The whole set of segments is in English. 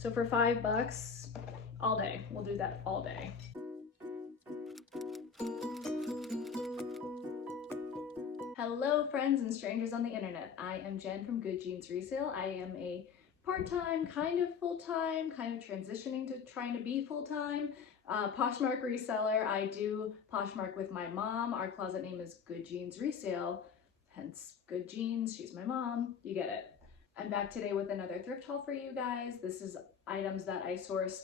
So for $5, all day, we'll do that all day. Hello friends and strangers on the internet. I am Jen from Good Jeans Resale. I am a part-time, kind of full-time, kind of transitioning to trying to be full-time Poshmark reseller. I do Poshmark with my mom. Our closet name is Good Jeans Resale, hence Good Jeans. She's my mom. You get it. I'm back today with another thrift haul for you guys. This is items that I sourced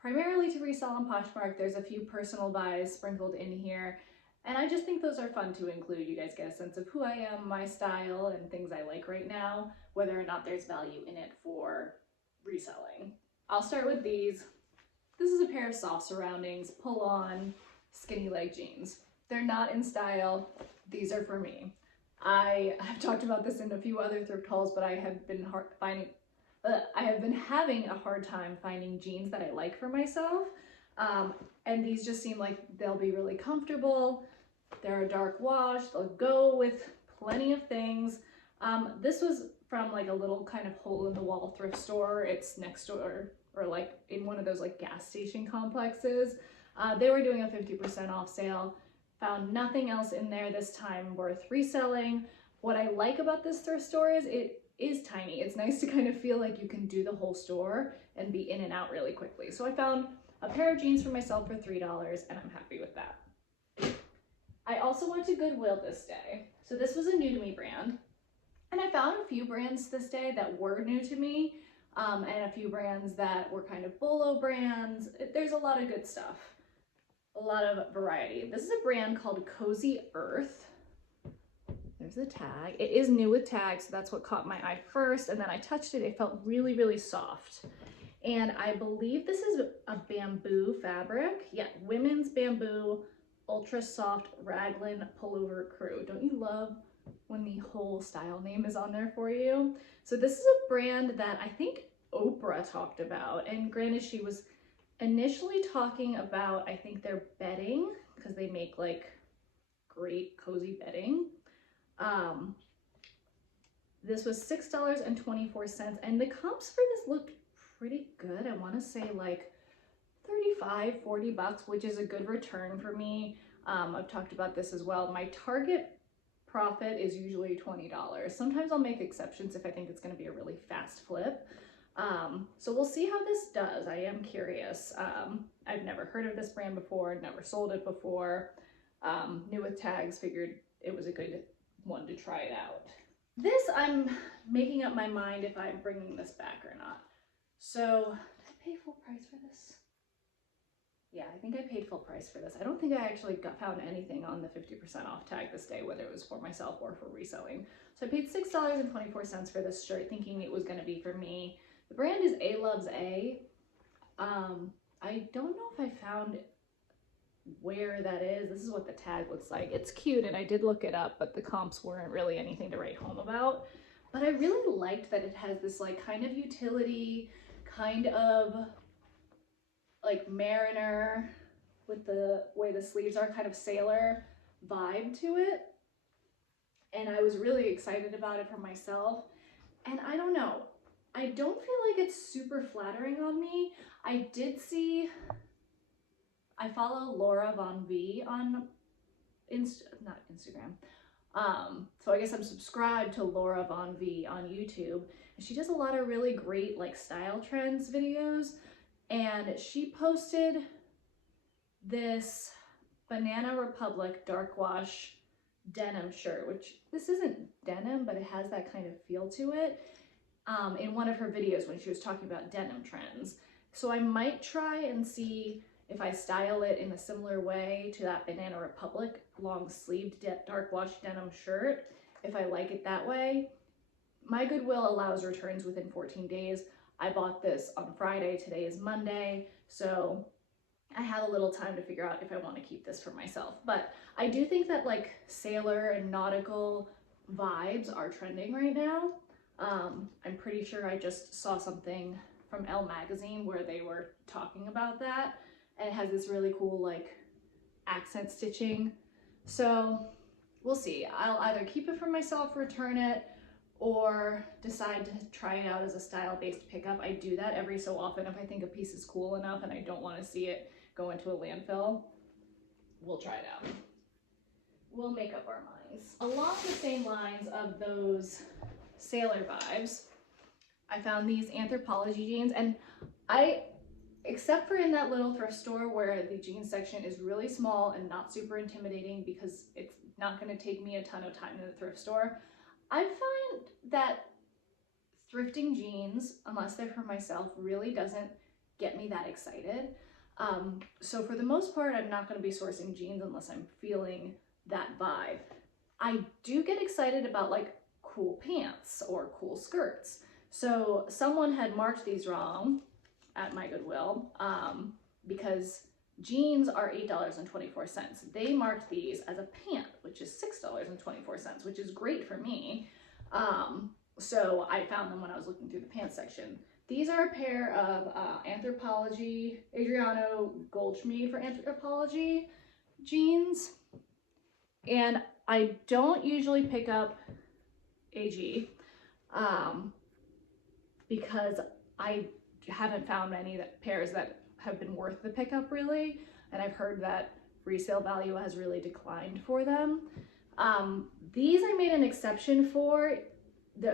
primarily to resell on Poshmark. There's a few personal buys sprinkled in here. And I just think those are fun to include. You guys get a sense of who I am, my style, and things I like right now, whether or not there's value in it for reselling. I'll start with these. This is a pair of soft surroundings, pull-on, skinny leg jeans. They're not in style. These are for me. I have talked about this in a few other thrift hauls, but I have been having a hard time finding jeans that I like for myself. And these just seem like they'll be really comfortable. They're a dark wash. They'll go with plenty of things. This was from like a little kind of hole in the wall thrift store. It's next door, or like in one of those like gas station complexes. They were doing a 50% off sale. Found nothing else in there this time worth reselling. What I like about this thrift store is it is tiny. It's nice to kind of feel like you can do the whole store and be in and out really quickly. So I found a pair of jeans for myself for $3 and I'm happy with that. I also went to Goodwill this day. So this was a new to me brand. And I found a few brands this day that were new to me and a few brands that were kind of bolo brands. There's a lot of good stuff, a lot of variety. This is a brand called Cozy Earth. There's the tag. It is new with tags, so that's what caught my eye first. And then I touched it, it felt really, really soft. And I believe this is a bamboo fabric. Yeah, women's bamboo, ultra soft raglan pullover crew. Don't you love when the whole style name is on there for you? So this is a brand that I think Oprah talked about. And granted, she was initially talking about, I think, their bedding, because they make like great cozy bedding. This was $6.24, and the comps for this looked pretty good. I want to say like 35, 40 bucks, which is a good return for me. I've talked about this as well. My target profit is usually $20. Sometimes I'll make exceptions if I think it's going to be a really fast flip. So we'll see how this does. I am curious. I've never heard of this brand before, never sold it before. New with tags, figured it was a good one to try it out. This, I'm making up my mind if I'm bringing this back or not. So, did I pay full price for this? Yeah, I think I paid full price for this. I don't think I actually found anything on the 50% off tag this day, whether it was for myself or for reselling. So I paid $6.24 for this shirt, thinking it was going to be for me. The brand is A Loves A. I don't know if I found where that is. This is what the tag looks like. It's cute, and I did look it up, but the comps weren't really anything to write home about. But I really liked that it has this like kind of utility, kind of like mariner with the way the sleeves are, kind of sailor vibe to it. And I was really excited about it for myself. And I don't know, I don't feel like it's super flattering on me. I did see, I follow Laura Von V on not Instagram. So I guess I'm subscribed to Laura Von V on YouTube, and she does a lot of really great like style trends videos. And she posted this Banana Republic dark wash denim shirt, which this isn't denim, but it has that kind of feel to it, in one of her videos when she was talking about denim trends. So I might try and see if I style it in a similar way to that Banana Republic long sleeved dark wash denim shirt, if I like it that way. My Goodwill allows returns within 14 days. I bought this on Friday, today is Monday, so I have a little time to figure out if I want to keep this for myself. But I do think that like sailor and nautical vibes are trending right now. I'm pretty sure I just saw something from Elle magazine where they were talking about that, and it has this really cool like accent stitching. So we'll see. I'll either keep it for myself, return it, or decide to try it out as a style-based pickup. I do that every so often if I think a piece is cool enough and I don't want to see it go into a landfill. We'll try it out. We'll make up our minds. Along the same lines of those sailor vibes, I found these Anthropologie jeans, and except for in that little thrift store where the jeans section is really small and not super intimidating because it's not going to take me a ton of time in the thrift store, I find that thrifting jeans, unless they're for myself, really doesn't get me that excited. So for the most part, I'm not going to be sourcing jeans unless I'm feeling that vibe. I do get excited about like cool pants or cool skirts. So someone had marked these wrong at my Goodwill because jeans are $8.24. They marked these as a pant, which is $6.24, which is great for me. So I found them when I was looking through the pants section. These are a pair of Anthropologie, Adriano Goldschmied for Anthropologie jeans. And I don't usually pick up AG because I haven't found many pairs that have been worth the pickup really, and I've heard that resale value has really declined for them. These I made an exception for,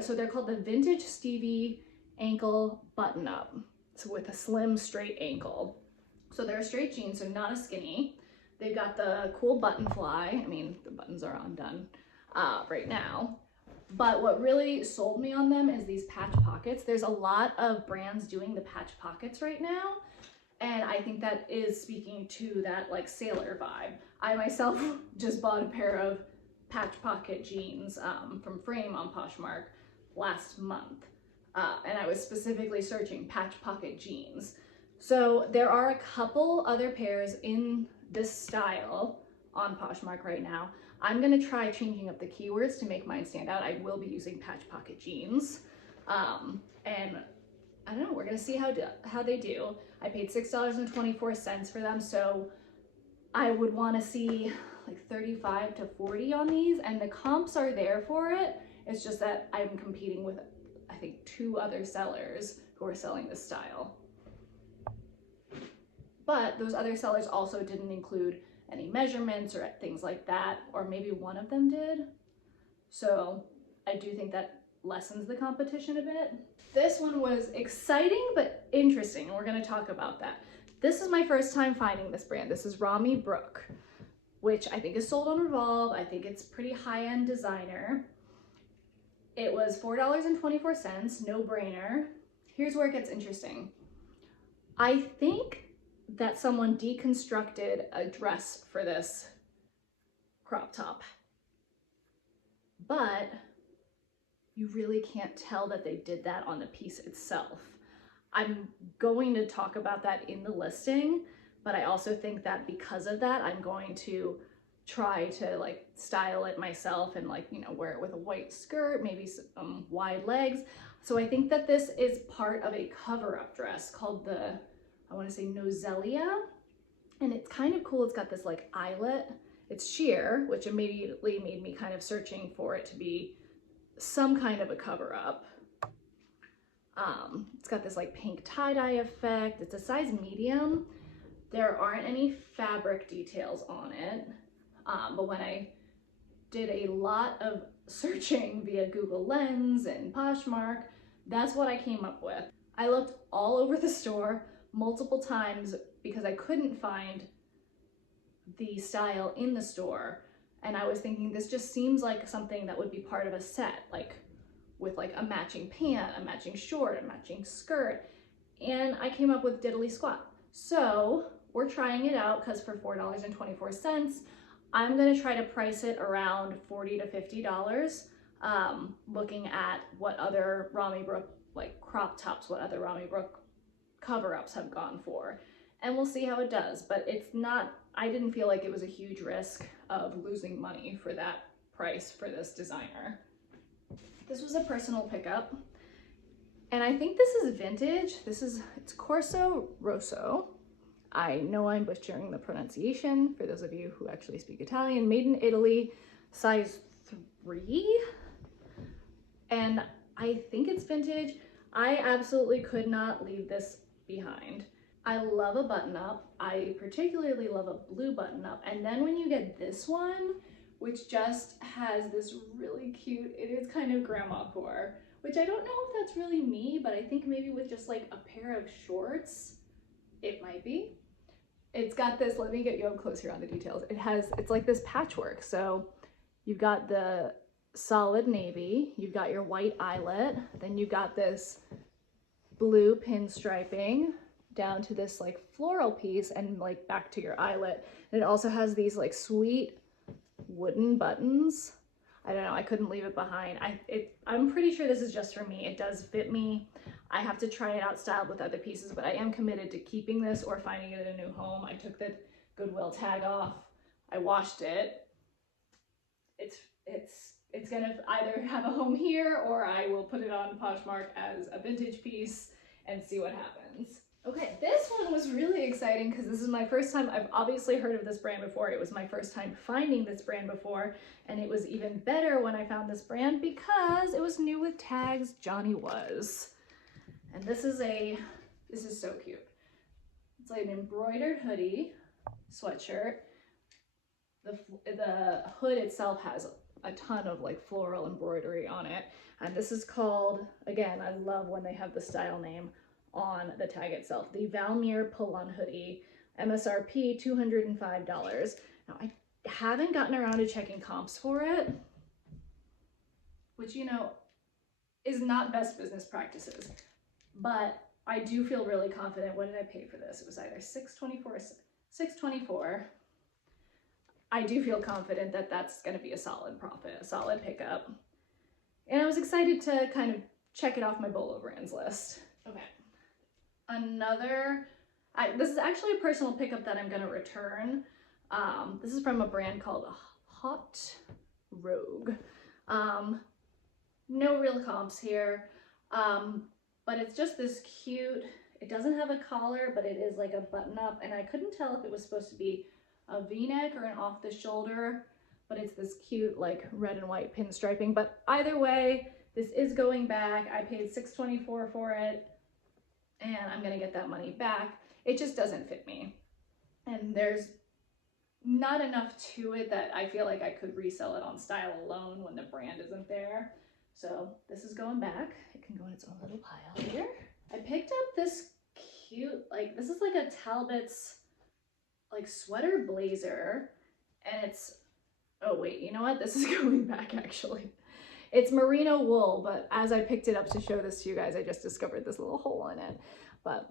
so they're called the Vintage Stevie Ankle Button Up, so with a slim straight ankle. So they're a straight jean, so not a skinny. They've got the cool button fly. I mean, the buttons are undone right now. But what really sold me on them is these patch pockets. There's a lot of brands doing the patch pockets right now, and I think that is speaking to that like sailor vibe. I myself just bought a pair of patch pocket jeans from Frame on Poshmark last month, and I was specifically searching patch pocket jeans. So there are a couple other pairs in this style on Poshmark right now. I'm gonna try changing up the keywords to make mine stand out. I will be using patch pocket jeans. And I don't know, we're gonna see how they do. I paid $6.24 for them, so I would wanna see like 35 to 40 on these, and the comps are there for it. It's just that I'm competing with, I think, 2 other sellers who are selling this style. But those other sellers also didn't include any measurements or things like that, or maybe one of them did. So I do think that lessens the competition a bit. This one was exciting but interesting, and we're going to talk about that. This is my first time finding this brand. This is Rami Brook, which I think is sold on Revolve. I think it's pretty high-end designer. It was $4.24, no brainer. Here's where it gets interesting. I think that someone deconstructed a dress for this crop top, but you really can't tell that they did that on the piece itself. I'm going to talk about that in the listing, but I also think that because of that, I'm going to try to like style it myself and like, you know, wear it with a white skirt, maybe some wide legs. So I think that this is part of a cover-up dress called the, I want to say Nozelia, and it's kind of cool. It's got this like eyelet. It's sheer, which immediately made me kind of searching for it to be some kind of a cover-up. It's got this like pink tie-dye effect. It's a size medium. There aren't any fabric details on it, but when I did a lot of searching via Google Lens and Poshmark, that's what I came up with. I looked all over the store multiple times because I couldn't find the style in the store, and I was thinking this just seems like something that would be part of a set, like with like a matching pant, a matching short, a matching skirt, and I came up with diddly squat. So we're trying it out because for $4.24, I'm gonna try to price it around $40 to $50, looking at what other Rami Brook like crop tops, what other Rami Brook cover-ups have gone for, and we'll see how it does. But it's not, I didn't feel like it was a huge risk of losing money for that price for this designer. This was a personal pickup, and I think this is vintage. It's Corso Rosso. I know I'm butchering the pronunciation for those of you who actually speak Italian. Made in Italy, size 3. and I think it's vintage. I absolutely could not leave this behind. I love a button up. I particularly love a blue button up. And then when you get this one, which just has this really cute, it is kind of grandma core, which I don't know if that's really me, but I think maybe with just like a pair of shorts, it might be. It's got this, let me get you up close here on the details. It's like this patchwork. So you've got the solid navy, you've got your white eyelet, then you've got this blue pinstriping down to this like floral piece and like back to your eyelet. And it also has these like sweet wooden buttons. I don't know, I couldn't leave it behind. I'm pretty sure this is just for me. It does fit me. I have to try it out styled with other pieces, but I am committed to keeping this or finding it in a new home. I took the Goodwill tag off. I washed it. It's gonna either have a home here or I will put it on Poshmark as a vintage piece and see what happens. Okay, this one was really exciting because this is my first time. I've obviously heard of this brand before. It was my first time finding this brand before, and it was even better when I found this brand because it was new with tags, Johnny Was. And this is so cute. It's like an embroidered hoodie, sweatshirt. The hood itself has a ton of like floral embroidery on it. And this is called, again, I love when they have the style name on the tag itself, the Valmir pull-on hoodie, MSRP $205. Now I haven't gotten around to checking comps for it, which, you know, is not best business practices, but I do feel really confident. What did I pay for this? It was either $624 or $624. I do feel confident that that's going to be a solid profit, a solid pickup. And I was excited to kind of check it off my Bolo Brands list. Okay. This is actually a personal pickup that I'm going to return. This is from a brand called Hot Rogue. No real comps here, but it's just this cute, it doesn't have a collar, but it is like a button up, and I couldn't tell if it was supposed to be a v-neck or an off the shoulder, but it's this cute like red and white pinstriping. But either way, this is going back. I paid $624 for it, and I'm gonna get that money back. It just doesn't fit me, and there's not enough to it that I feel like I could resell it on style alone when the brand isn't there. So this is going back. It can go in its own little pile here. I picked up this cute, like, this is like a Talbot's like sweater blazer, and it's, oh wait, you know what? This is going back actually. It's merino wool, but as I picked it up to show this to you guys, I just discovered this little hole in it. But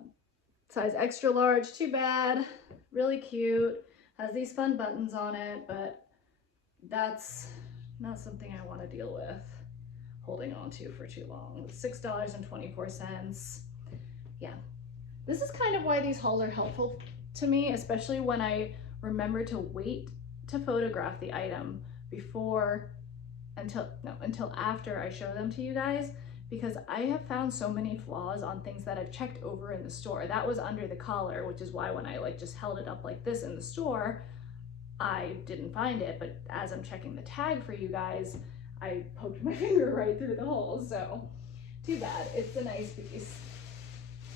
size extra large, too bad. Really cute. Has these fun buttons on it, but that's not something I want to deal with holding on to for too long. $6.24. Yeah. This is kind of why these hauls are helpful to me, especially when I remember to wait to photograph the item until after I show them to you guys, because I have found so many flaws on things that I've checked over in the store. That was under the collar, which is why when I like just held it up like this in the store, I didn't find it. But as I'm checking the tag for you guys, I poked my finger right through the hole. So too bad. It's a nice piece.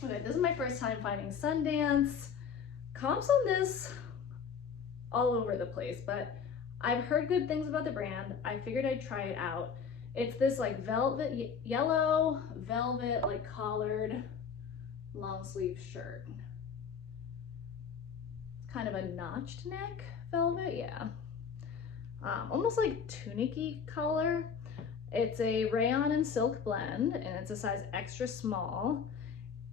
Okay, this is my first time finding Sundance. Comps on this all over the place, but I've heard good things about the brand. I figured I'd try it out. It's this like velvet, yellow velvet, like collared long sleeve shirt. It's kind of a notched neck velvet, yeah. Almost like tunic-y color. It's a rayon and silk blend, and it's a size extra small.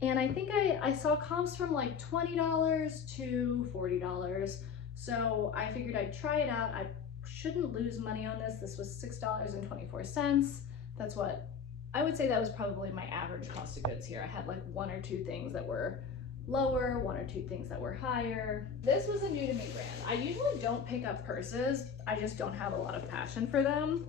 And I think I saw comps from like $20 to $40. So I figured I'd try it out. I shouldn't lose money on this. This was $6.24. That's what I would say. That was probably my average cost of goods here. I had like one or two things that were lower, one or two things that were higher. This was a new to me brand. I usually don't pick up purses. I just don't have a lot of passion for them.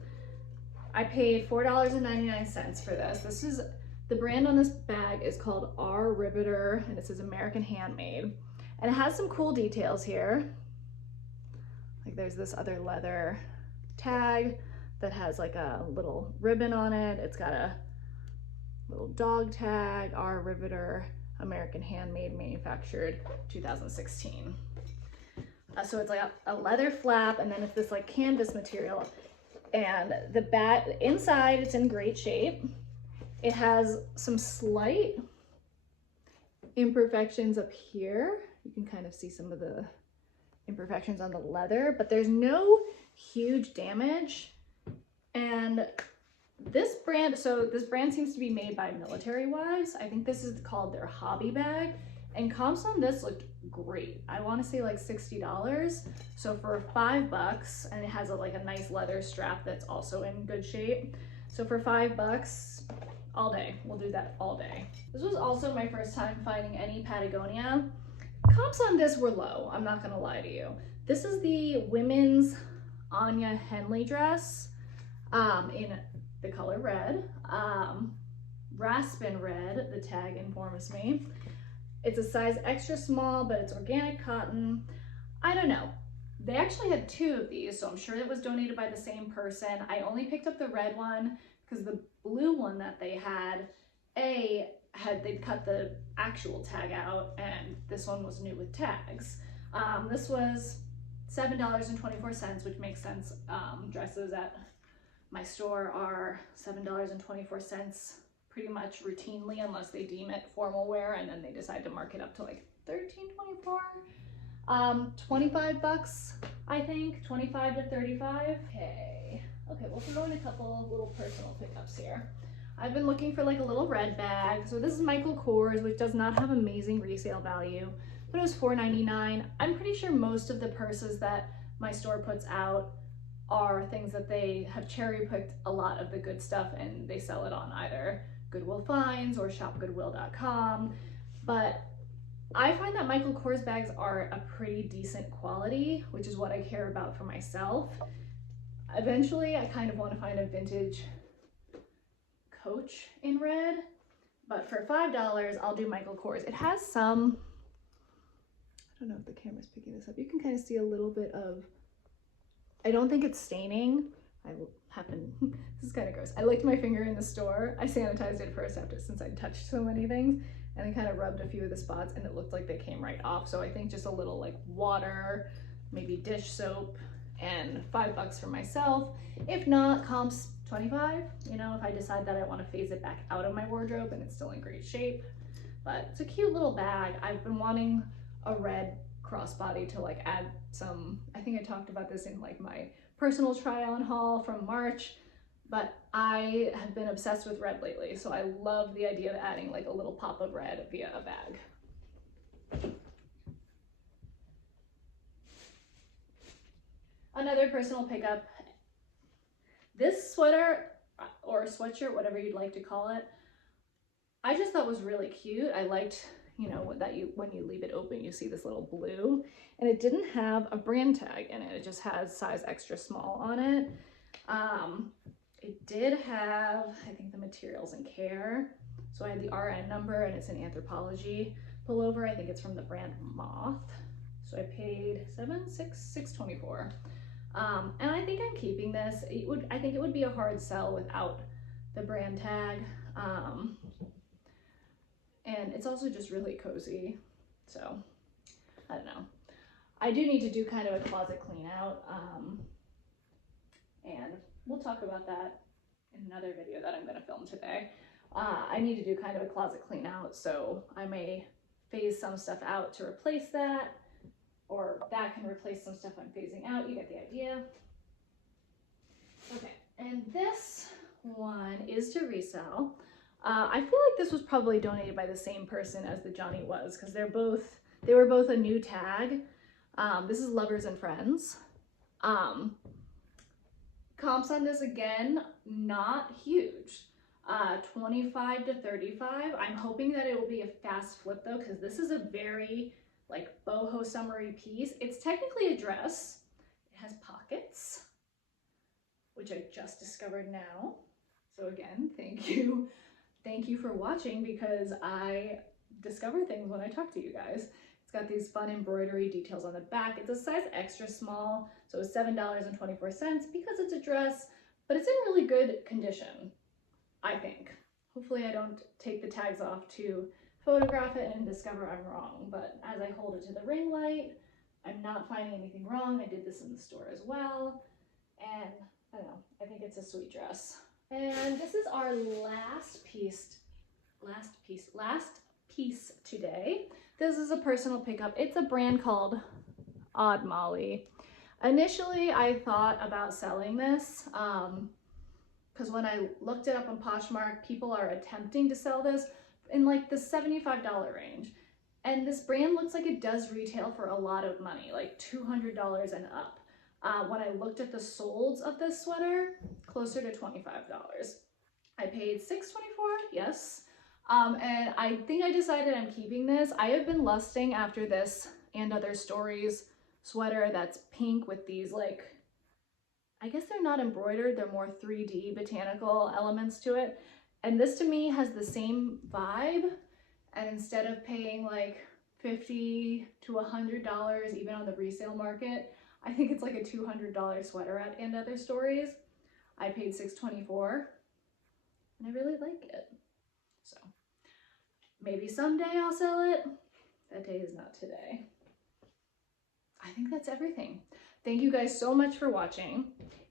I paid $4.99 for this. This is, the brand on this bag is called R Riveter, and it says American Handmade. And it has some cool details here. Like there's this other leather tag. that has like a little ribbon on it. It's got a little dog tag, our riveter, American handmade, manufactured 2016. So it's like a leather flap, and then it's this like canvas material, and the bat inside, it's in great shape. It has some slight imperfections up here. You can kind of see some of the imperfections on the leather, but there's no huge damage. And this brand, so this brand seems to be made by Military Wives. I think this is called their hobby bag, and comps on this looked great. I want to say like $60. So for $5, and it has like a nice leather strap that's also in good shape. So for $5, all day, we'll do that all day. This was also my first time finding any Patagonia. Comps on this were low, I'm not gonna lie to you. This is the women's Anya Henley dress in the color red, Raspin red, the tag informs me. It's a size extra small, but it's organic cotton. I don't know. They actually had 2 of these, so I'm sure it was donated by the same person. I only picked up the red one because the blue one that they had, they'd cut the actual tag out, and this one was new with tags. This was $7.24, which makes sense. Dresses at my store are $7.24 pretty much routinely, unless they deem it formal wear, and then they decide to mark it up to like $13.24. $25, I think, 25 to 35. Okay, we'll throw in a couple of little personal pickups here. I've been looking for like a little red bag. So this is Michael Kors, which does not have amazing resale value, but it was $4.99. I'm pretty sure most of the purses that my store puts out are things that they have cherry picked a lot of the good stuff, and they sell it on either Goodwill Finds or shopgoodwill.com. But I find that Michael Kors bags are a pretty decent quality, which is what I care about for myself. Eventually, I kind of want to find a vintage Coach in red, but for $5, I'll do Michael Kors. It has some, I don't know if the camera's picking this up. You can kind of see a little bit of, I don't think it's staining. This is kind of gross. I licked my finger in the store. I sanitized it first since I touched so many things, and I kind of rubbed a few of the spots, and it looked like they came right off. So I think just a little like water, maybe dish soap, and $5 for myself. If not, comps 25, you know, if I decide that I want to phase it back out of my wardrobe and it's still in great shape. But it's a cute little bag. I've been wanting a red crossbody to like add some, I think I talked about this in like my personal try on haul from March, but I have been obsessed with red lately. So I love the idea of adding like a little pop of red via a bag. Another personal pickup. This sweater or sweatshirt, whatever you'd like to call it, I just thought was really cute. I liked, you know, that when you leave it open, you see this little blue, and it didn't have a brand tag in it. It just has size extra small on it. It did have, I think, the materials and care. So I had the RN number, and it's an Anthropologie pullover. I think it's from the brand Moth. So I paid $624. And I think I'm keeping this. I think it would be a hard sell without the brand tag. And it's also just really cozy. So I don't know. I do need to do kind of a closet clean out. And we'll talk about that in another video that I'm going to film today. I need to do kind of a closet clean out, so I may phase some stuff out to replace that, or that can replace some stuff I'm phasing out. You get the idea. Okay, and this one is to resell. I feel like this was probably donated by the same person as the Johnny Was, because they were both a new tag. This is Lovers and Friends. Comps on this, again, not huge. 25 to 35. I'm hoping that it will be a fast flip though, because this is a very like boho summery piece. It's technically a dress. It has pockets, which I just discovered now. So again, thank you for watching, because I discover things when I talk to you guys. It's got these fun embroidery details on the back. It's a size extra small, so it's $7.24 because it's a dress, but it's in really good condition, I think. Hopefully I don't take the tags off to photograph it and discover I'm wrong, but as I hold it to the ring light, I'm not finding anything wrong. I did this in the store as well, and I don't know, I think it's a sweet dress. And this is our last piece today. This is a personal pickup. It's a brand called Odd Molly. Initially, I thought about selling this because when I looked it up on Poshmark, people are attempting to sell this in like the $75 range. And this brand looks like it does retail for a lot of money, like $200 and up. When I looked at the solds of this sweater, closer to $25. I paid $6.24, yes. And I think I decided I'm keeping this. I have been lusting after this And Other Stories sweater that's pink with these, like, I guess they're not embroidered, they're more 3D botanical elements to it. And this to me has the same vibe. And instead of paying like $50 to $100 even on the resale market, I think it's like a $200 sweater at And Other Stories. I paid $6.24 and I really like it. So maybe someday I'll sell it. That day is not today. I think that's everything. Thank you guys so much for watching.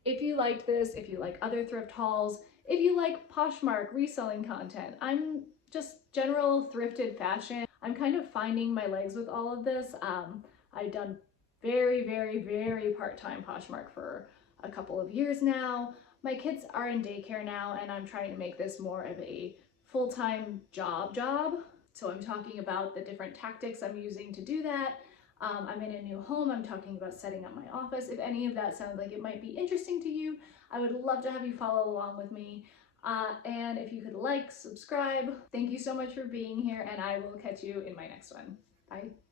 If you liked this, if you like other thrift hauls, if you like Poshmark reselling content, I'm just general thrifted fashion. I'm kind of finding my legs with all of this. I've done very part-time Poshmark for a couple of years now. My kids are in daycare now, and I'm trying to make this more of a full-time job. So I'm talking about the different tactics I'm using to do that. I'm in a new home. I'm talking about setting up my office. If any of that sounds like it might be interesting to you, I would love to have you follow along with me. And if you could like, subscribe. Thank you so much for being here, and I will catch you in my next one. Bye.